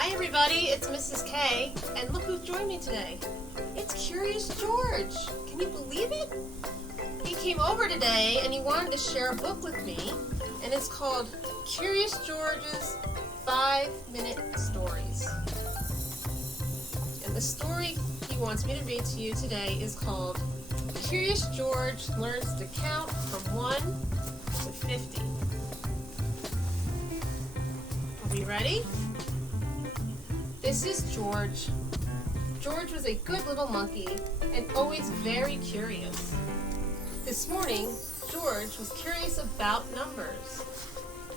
Hi everybody, it's Mrs. K, and look who joined me today. It's Curious George. Can you believe it? He came over today and he wanted to share a book with me, and it's called Curious George's 5-Minute Stories. And the story he wants me to read to you today is called Curious George Learns to Count from 1 to 50. Are we ready? This is George. George was a good little monkey and always very curious. This morning, George was curious about numbers.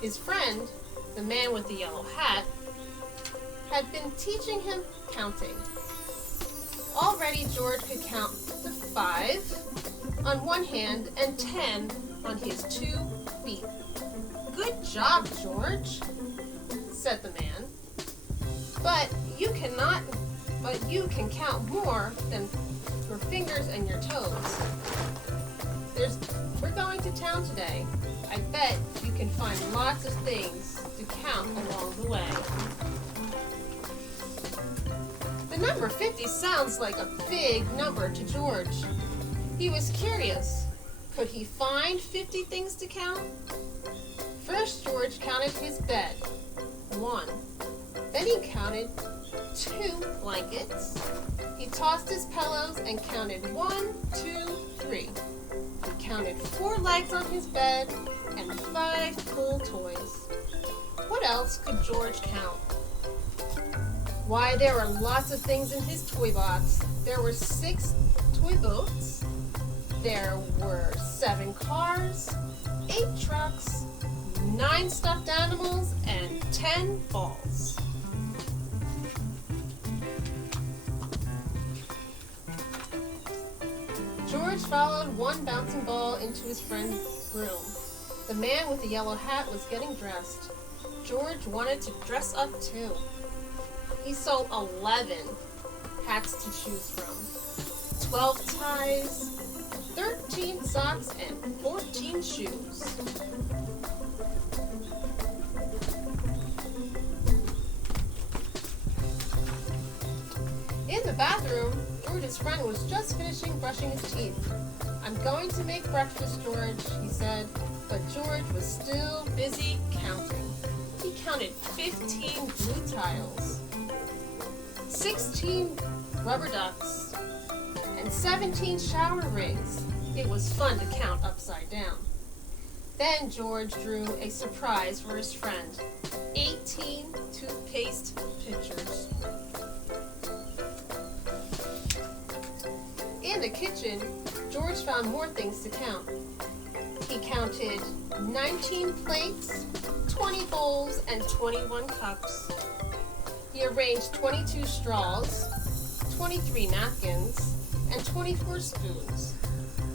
His friend, the man with the yellow hat, had been teaching him counting. Already George could count to 5 on one hand and 10 on his 2 feet. "Good job, George," said the man. But you can count more than your fingers and your toes. We're going to town today. I bet you can find lots of things to count along the way. The number 50 sounds like a big number to George. He was curious. Could he find 50 things to count? First, George counted his bed. 1. Then he counted 2 blankets. He tossed his pillows and counted 1, 2, 3. He counted 4 legs on his bed and 5 pool toys. What else could George count? Why, there were lots of things in his toy box. There were 6 toy boats. There were 7 cars, 8 trucks, 9 stuffed animals, and 10 balls. George followed one bouncing ball into his friend's room. The man with the yellow hat was getting dressed. George wanted to dress up too. He saw 11 hats to choose from, 12 ties, 13 socks, and 14 shoes. In the bathroom, George's friend was just finishing brushing his teeth. "I'm going to make breakfast, George," he said, but George was still busy counting. He counted 15 blue tiles, 16 rubber ducks, and 17 shower rings. It was fun to count upside down. Then George drew a surprise for his friend, 18 toothpaste pitchers. In the kitchen, George found more things to count. He counted 19 plates, 20 bowls, and 21 cups. He arranged 22 straws, 23 napkins, and 24 spoons.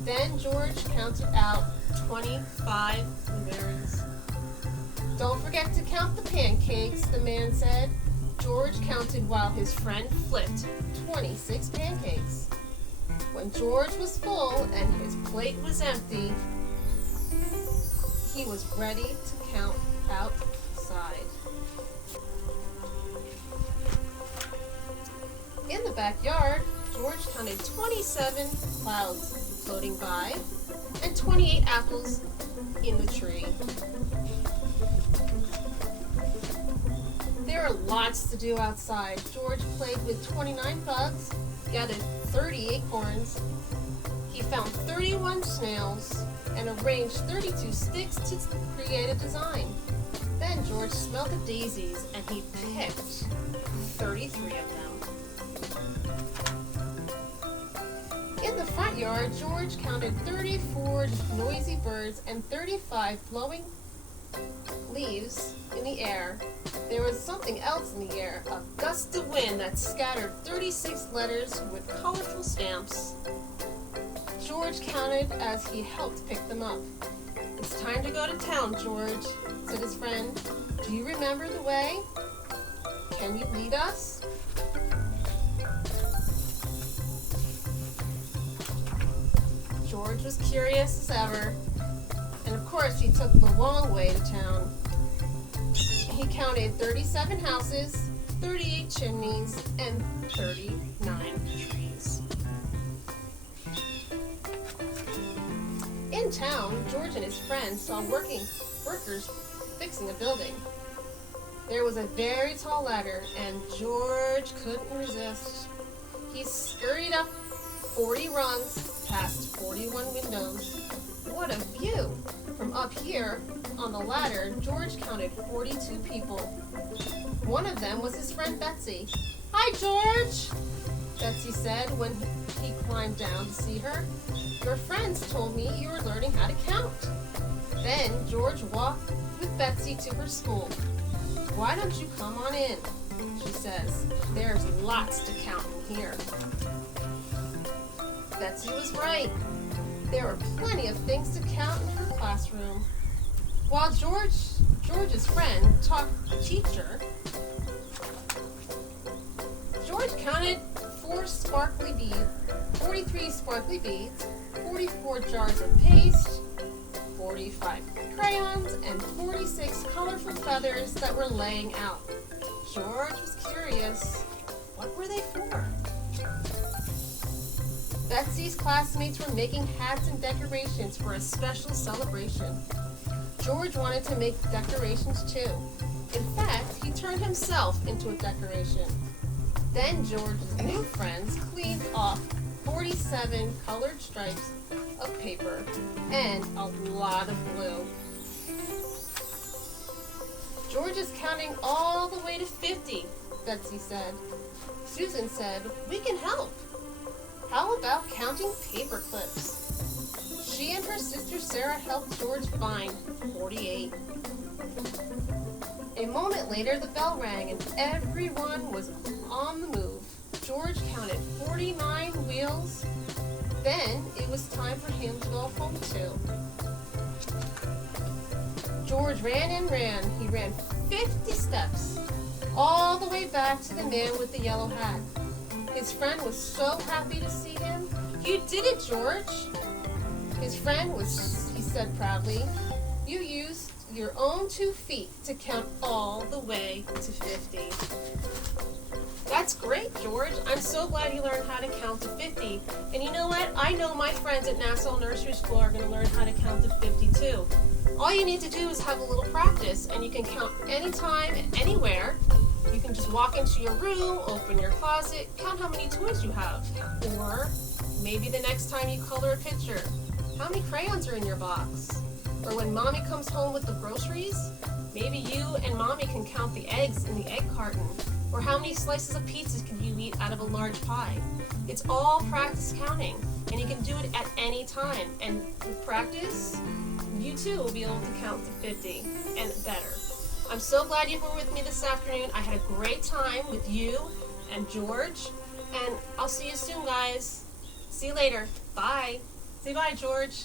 Then George counted out 25 blueberries. "Don't forget to count the pancakes," the man said. George counted while his friend flipped 26 pancakes. When George was full and his plate was empty, he was ready to count outside. In the backyard, George counted 27 clouds floating by and 28 apples in the tree. There are lots to do outside. George played with 29 bugs, gathered 30 acorns. He found 31 snails and arranged 32 sticks to create a design. Then George smelled the daisies and he picked 33 of them. In the front yard, George counted 34 noisy birds and 35 blowing leaves in the air. There was something else in the air, a gust of wind that scattered 36 letters with colorful stamps. George counted as he helped pick them up. "It's time to go to town, George," said his friend. "Do you remember the way? Can you lead us?" George was curious as ever, and of course he took the long way to town. He counted 37 houses, 38 chimneys, and 39 trees. In town, George and his friends saw workers fixing a building. There was a very tall ladder, and George couldn't resist. He scurried up 40 rungs, past 41 windows. What a view! From up here, on the ladder, George counted 42 people. One of them was his friend Betsy. "Hi, George," Betsy said when he climbed down to see her. "Your friends told me you were learning how to count." Then George walked with Betsy to her school. "Why don't you come on in?" she says. "There's lots to count in here." Betsy was right. There were plenty of things to count in her classroom. While George's friend talked to the teacher, George counted 43 sparkly beads, 44 jars of paste, 45 crayons, and 46 colorful feathers that were laying out. George was curious. What were they for? Betsy's classmates were making hats and decorations for a special celebration. George wanted to make decorations too. In fact, he turned himself into a decoration. Then George's new friends cleaned off 47 colored stripes of paper and a lot of glue. "George is counting all the way to 50, Betsy said. Susan said, "We can help. How about counting paper clips?" She and her sister Sarah helped George find 48. A moment later, the bell rang and everyone was on the move. George counted 49 wheels. Then it was time for him to go home too. George ran and ran. He ran 50 steps, all the way back to the man with the yellow hat. His friend was so happy to see him. "You did it, George." He said proudly, "You used your own 2 feet to count all the way to 50. "That's great, George. I'm so glad you learned how to count to 50. And you know what? I know my friends at Nassau Nursery School are going to learn how to count to 50 too. All you need to do is have a little practice, and you can count anytime, anywhere. You can just walk into your room, open your closet, count how many toys you have. Or maybe the next time you color a picture, how many crayons are in your box? Or when Mommy comes home with the groceries, maybe you and Mommy can count the eggs in the egg carton. Or how many slices of pizza can you eat out of a large pie? It's all practice counting, and you can do it at any time. And with practice, you too will be able to count to 50 and better. I'm so glad you were with me this afternoon. I had a great time with you and George, and I'll see you soon, guys. See you later. Bye. Say bye, George.